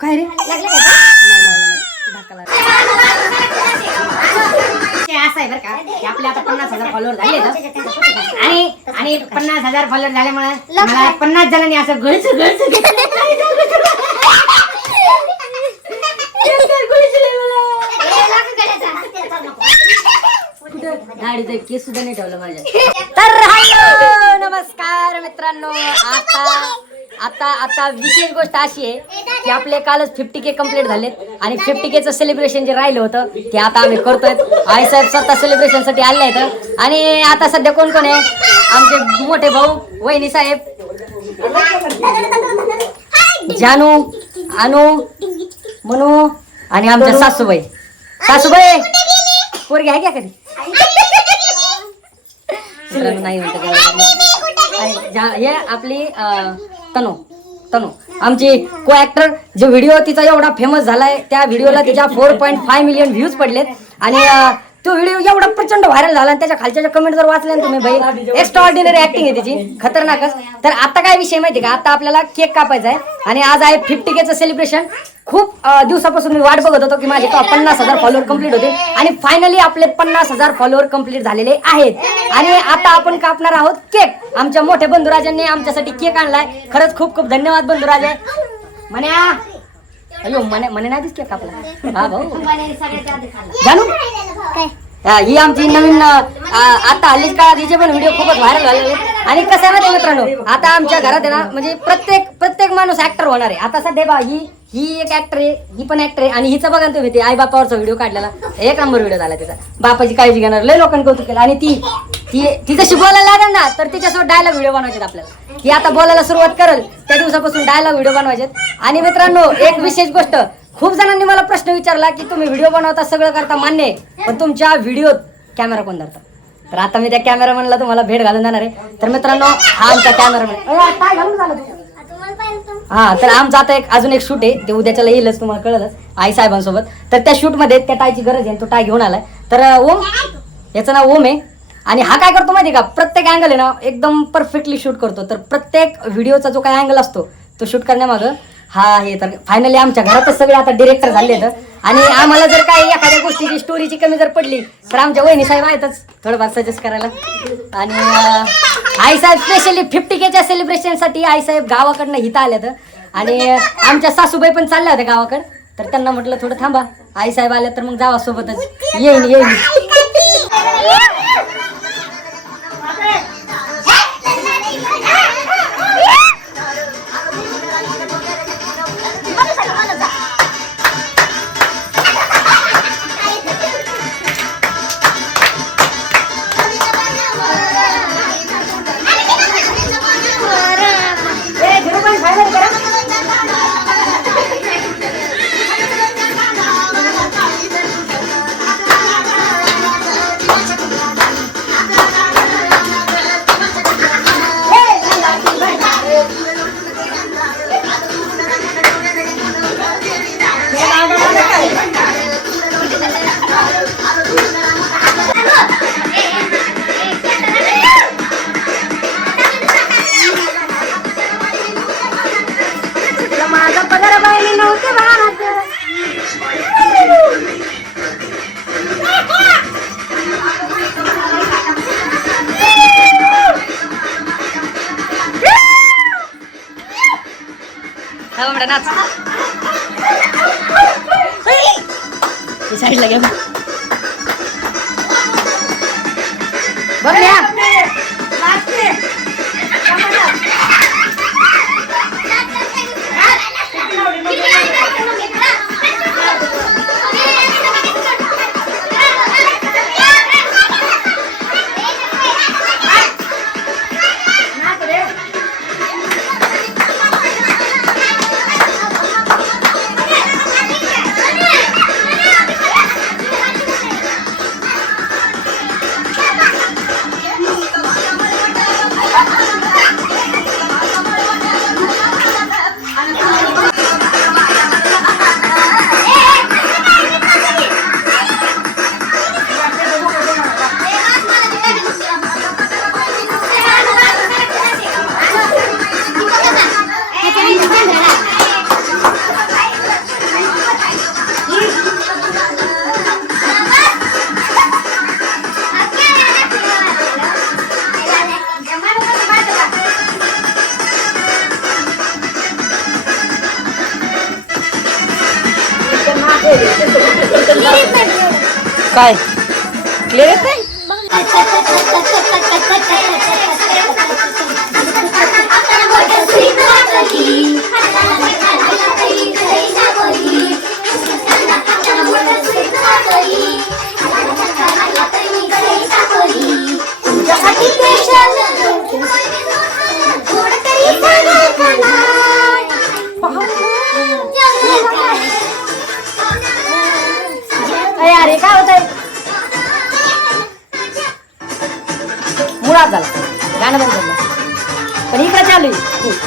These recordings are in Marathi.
काय रे असं आहे बरं का की आपले आता 50,000 फॉलोअर झाले आणि 50,000 फॉलोअर झाल्यामुळे मला 50 जणांनी असं गळच गाडीचा केस सुद्धा नाही ठेवलं माझ्या. तर हॅलो नमस्कार मित्रांनो. आता विशेष गोष्ट अशी आहे की आपले कालच 50K कंप्लीट झालेत आणि 50Kचं सेलिब्रेशन जे राहिलं होतं ते आता आम्ही करतोय. आई साहेब स्वतः सेलिब्रेशन साठी आले आहेत आणि आता सध्या कोण कोण आहे आमचे मोठे भाऊ वहिनी साहेब जानू अनु मनू आणि आमच्या सासूबाई पोरगी आहे का कधी नाही म्हणत. हे आपली तनू आमची को ऍक्टर जो व्हिडिओ तिचा एवढा फेमस झालाय त्या व्हिडिओला तिच्या 4.5 मिलियन व्ह्यूज पडलेत आणि तो व्हिडिओ एवढा प्रचंड व्हायरल झाला आणि त्याच्या खालच्या कमेंट जर वाचल्या ना तुम्ही भाई एक्स्ट्रा ऑर्डिनरी ऍक्टिंग आहे तिची खतरनाकच. तर आता काय विषय माहिती का आता आपल्याला केक कापायचा आहे आणि आज आहे 50Kचं सेलिब्रेशन. खूप दिवसापासून मी वाट बघत होतो की माझे 50,000 फॉलोअर कंप्लीट होते आणि फायनली आपले 50,000 फॉलोअर कंप्लीट झालेले आहेत आणि आता आपण कापणार आहोत केक. आमच्या मोठ्या बंधुराजांनी आमच्यासाठी केक आणलाय. खरंच खूप खूप धन्यवाद बंधुराजे. म्हण्या अयो म्हणे नाही दिस केक कापला. हा भाऊ जानू ही आमची नवीन आता हल्लीच काळात हिचे पण व्हिडिओ खूपच व्हायरल झालेले आणि कसं आहे ना मित्रांनो आता आमच्या घरात आहे ना म्हणजे प्रत्येक माणूस ऍक्टर होणार आहे. आता सध्या बा ही एक ऍक्टर आहे ही पण ऍक्टर आहे आणि हिचं बघा ना तुम्ही ते आई बापावरचा व्हिडिओ काढलेला एक नंबर व्हिडिओ झाला तिचा. बापाची काळजी घेणार लय लोकांनी कौतुक केलं आणि ती जशी बोलायला लागेल ना तर तिच्यासोबत डायलॉग व्हिडिओ बनवायचे आपल्याला. ती आता बोलायला सुरुवात करेल त्या दिवसापासून डायलॉग व्हिडिओ बनवायचे. आणि मित्रांनो एक विशेष गोष्ट खूप जणांनी मला प्रश्न विचारला की तुम्ही व्हिडिओ बनवता सगळं करता मान्य आहे पण तुमच्या व्हिडिओत कॅमेरा कोण धरता. तर आता मी त्या कॅमेरामॅनला तुम्हाला भेट घालून जाणार आहे. तर मित्रांनो हा आमचा कॅमेरामॅन हा तर आमचा आता अजून एक शूट आहे ते उद्याच्याला येईलच तुम्हाला कळलंच आई साहेबांसोबत. तर त्या शूट मध्ये त्या टायची गरज आहे तो टाय घेऊन आलाय. तर ओम याचं नाव ओम आहे आणि हा काय करतो माहिती का प्रत्येक अँगल आहे ना एकदम परफेक्टली शूट करतो. तर प्रत्येक व्हिडिओचा जो काय अँगल असतो तो शूट करण्यामागं हा हे तर फायनली आमच्या घरातच सगळे आता डिरेक्टर झाले आणि आम्हाला जर काही एखाद्या गोष्टीची स्टोरीची कमी जर पडली तर आमच्या वहिनी साहेब आहेतच थोडंफार सजेस्ट करायला. आणि आई साहेब स्पेशली 50Kच्या सेलिब्रेशनसाठी आई साहेब गावाकडनं इथं आल्यात आणि आमच्या सासूबाई पण चालल्या होत्या गावाकडे. तर त्यांना म्हटलं थोडं थांबा आई साहेब आल्या तर मग जावा सोबतच येईन. साईडला घ्या बघ काय क्लिअर येत नाही? अरे काय होत आहे? मुळात झाला गाणं बंद झालं पण इकडे चालू आहे.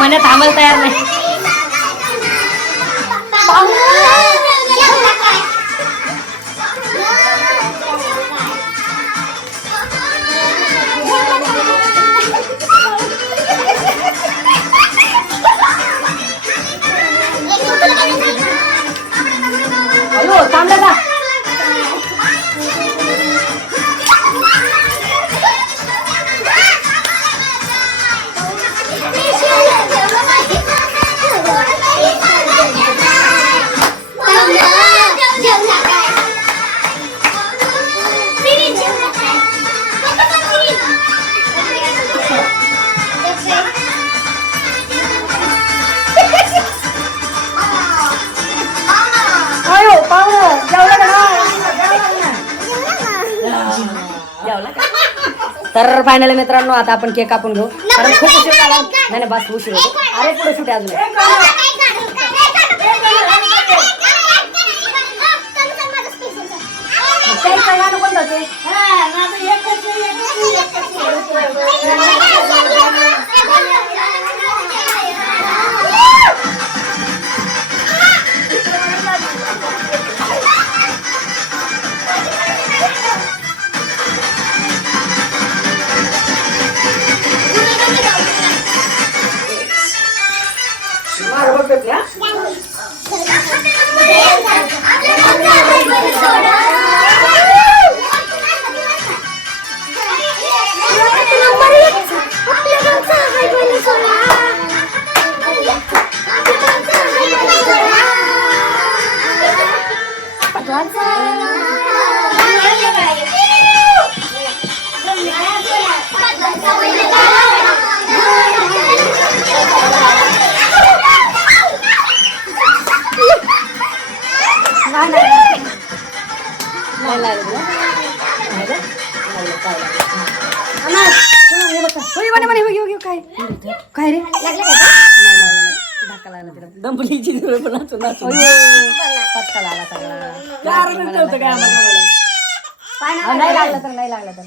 मने थांबायला तयार नाही. हॅलो थांबला का? तर फायनल मित्रांनो आता आपण केक कापून घेऊ कारण खूप उशीर झाला. नाही बस उशीर होतो. अरे पुढे सुटे अजून गाणं कोणतं ते? काय रे धक्का लागला तिला दंबलीची पटका लागला सगळा. नाही लागला तर नाही लागला तर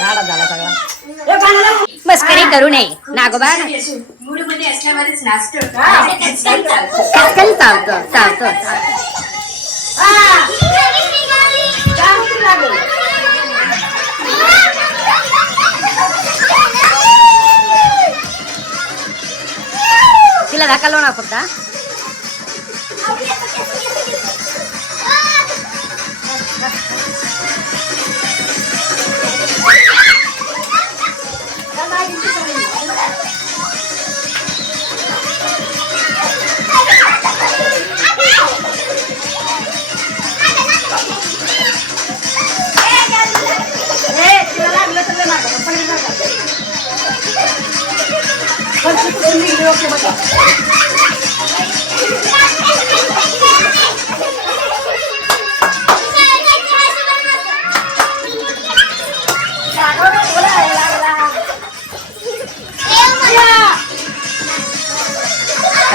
राडा झाला सगळा. मस्करी करू नये नागोबा. तिला धक्का लावणार फक्त.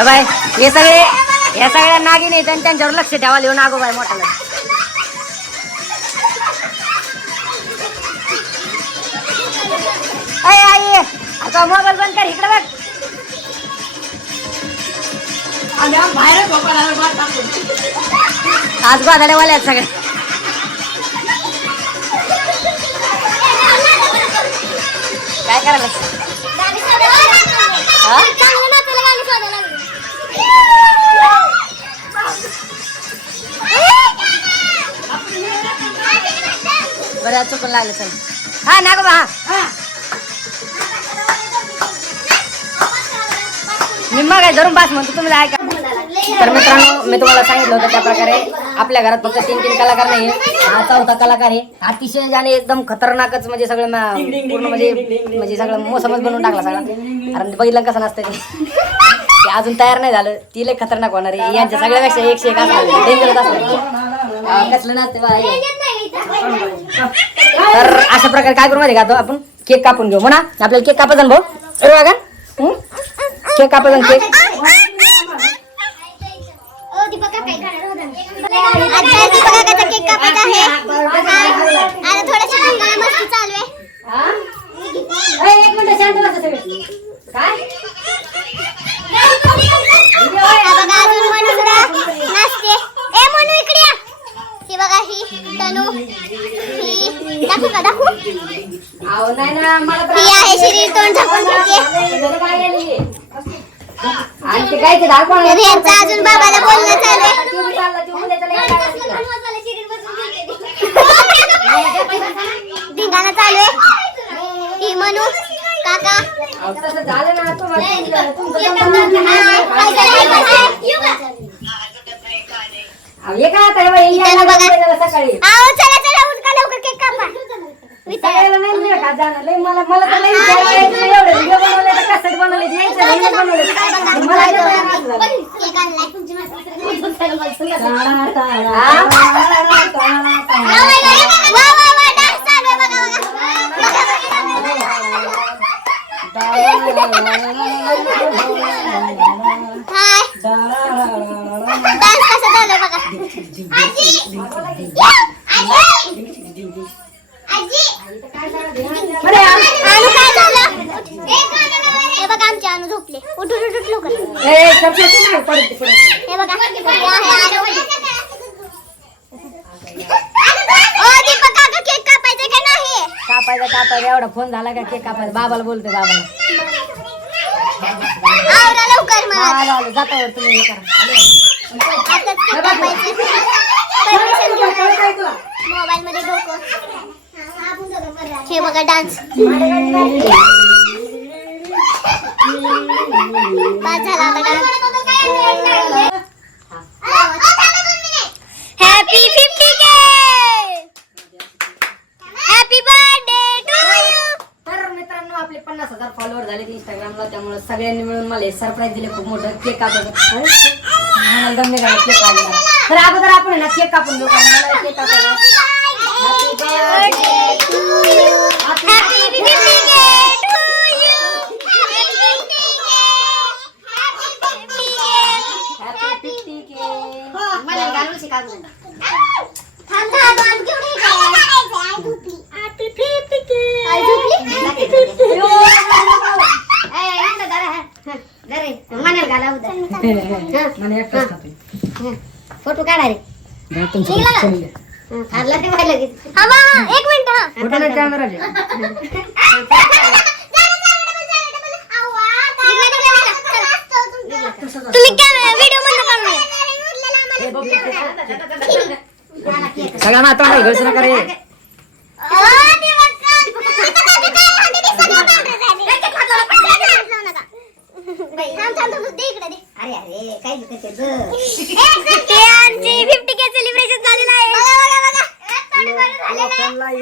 बाय हे सगळे या सगळ्या नागिन आहेत आणि त्यांच्यावर लक्ष ठेवा लिहून नागोबाई मोठाला. अय आई आता मोबाईल बंद कर इकडे बघ. आज गोदाड्यावाले आहेत सगळे. काय करायला बरं चुकून लागले चल. हा नागोबा हा निम्मा काय धरून बास म्हणतो तुम्ही ऐका. तर मित्रांनो मी तुम्हाला सांगितलं होतं त्या प्रकारे आपल्या घरात फक्त 3 कलाकार नाही. हा 4था कलाकार आहे. अतिशय आणि एकदम खतरनाकच म्हणजे सगळं पूर्ण म्हणजे सगळं मोसमच बनवून टाकला सगळा. कारण बघितलं कसं नसतं ते अजून तयार नाही झालं. ती लय खतरनाक होणार आहे. यांच्या सगळ्यापेक्षा 101 असणार डेंजरच असणार कसलं नसते बा. तर अशा प्रकारे काय करू माहिती का आपण केक कापून घेऊ म्हणा. आपल्याला केक कापायचा भाऊ बघा केक कापायचा केक. एक मिनिट शांत बसा सगळे. काय अजून बाबाला बोलणं चालू आहे. धिंगाणा चालू आहे. ही म्हणू काका झालं ना सकाळी चला चला उठका लवकर केक कापा. विचारायला नाही मिळत का जाणं लय मला तर लय विचारायचं नाही. एवढे व्हिडिओ बनवले तर कसेट बनवले यायचं नाही बनवले मला केक आणलाय तुमची डान्स कसा झाला बघा. आणू काय झालं हे बघा आमचे आणू झोपले. उठ उठ उठ लवकर. हे बघा ओ दीपक काका केक कापायचा का नाही. कापायचा एवढा फोन झाला का केक कापायचा. बाबाला बोलतोय बाबाला आवरा लवकर मला जातावर तुम्ही हे करा. आताच केक कापायचं. परमिशन घेऊन मोबाईल मध्ये डोकं. हे बघा डान्स बस झाला आता dance. Happy 50K happy birthday to you. तर मित्रांनो आपले 50,000 फॉलोअर झाले इंस्टाग्रामला. त्यामुळे सगळ्यांनी मिळून मला सरप्राईज दिले. खूप मोठं केक कापायचं दंगे केक कापला. तर अगोदर आपण ना केक कापून घेऊ. मला केक कापायचा. Happy birthday to you happy 50K to you happy 50K. मला गाणं शिकायचं. थांब थांब आण घेऊन ये. हॅपी 50K आई झोपली. फोटो काढा रे. एक मिनिट तुम्ही व्हिडिओ मध्ये सगळ्यांना आता घोषणा करे.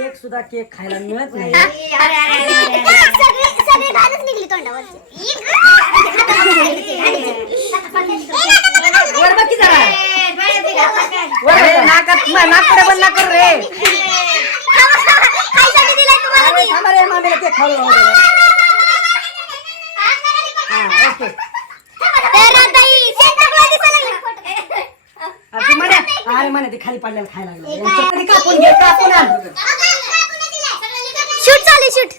एक सुद्धा केक खायला मिळत नाही. सगळे घालच निघली तोंडावरची. नाकडे बंद ना कर रे. थांबा रे मामीला केक खाऊ. तर आता ही काय म्हणते खाली पडल्याला खायला लागलं कापून घे कापून आण शूट चालू शूट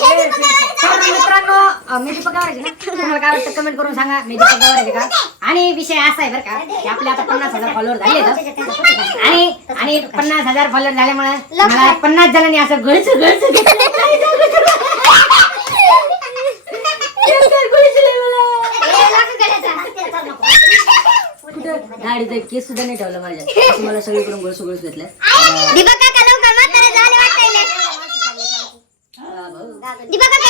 तर मित्रांनो मी दीपक गावराचे ना तुम्हाला काय वाटतं कमेंट करून सांगा मी दीपक गावराचे का आणि विषय असा आहे बरं का की आपले आता 50,000 फॉलोअर झाले आणि 50,000 फॉलोअर झाल्यामुळे मला 50 जणांनी असं गळचं गाडीचा केस सुद्धा नाही ठेवला माझ्या मला सगळीकडून गोळसुगळच घेतलं दीपक काका लवकर म्हातारे झाले वाटतंय दीपक काका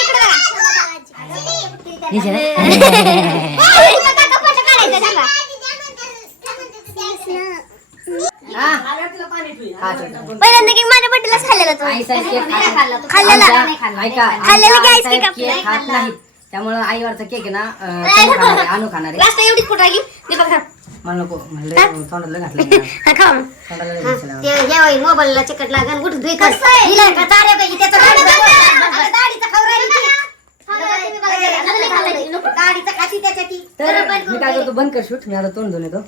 इकडे दीपक काका फोटो काढायचा सांगा पहिल्यांदा की माझ्या बड्डेलाच खाल्लेला तू खाल्लेला की आईस्क्रीम केक खात नाहीत त्यामुळं आईवरचा केक आहे ना आणू खाणार आहे लास्ट एवढीच फोटो आहे दीपक खा मला नको म्हणलं तोंडाला घातलं खा तोंडाला घातलं. ते जेव्हा मोबाईलला चिकट लागन उठ दुई कर दिलाय का ताऱ्यापैकी त्याचा गाडीचा खाऊ राहिली गाडीचा खाती त्याच्या ती तर मी काय करतो बंद कर शूट मी आता तोंड धुऊन येतो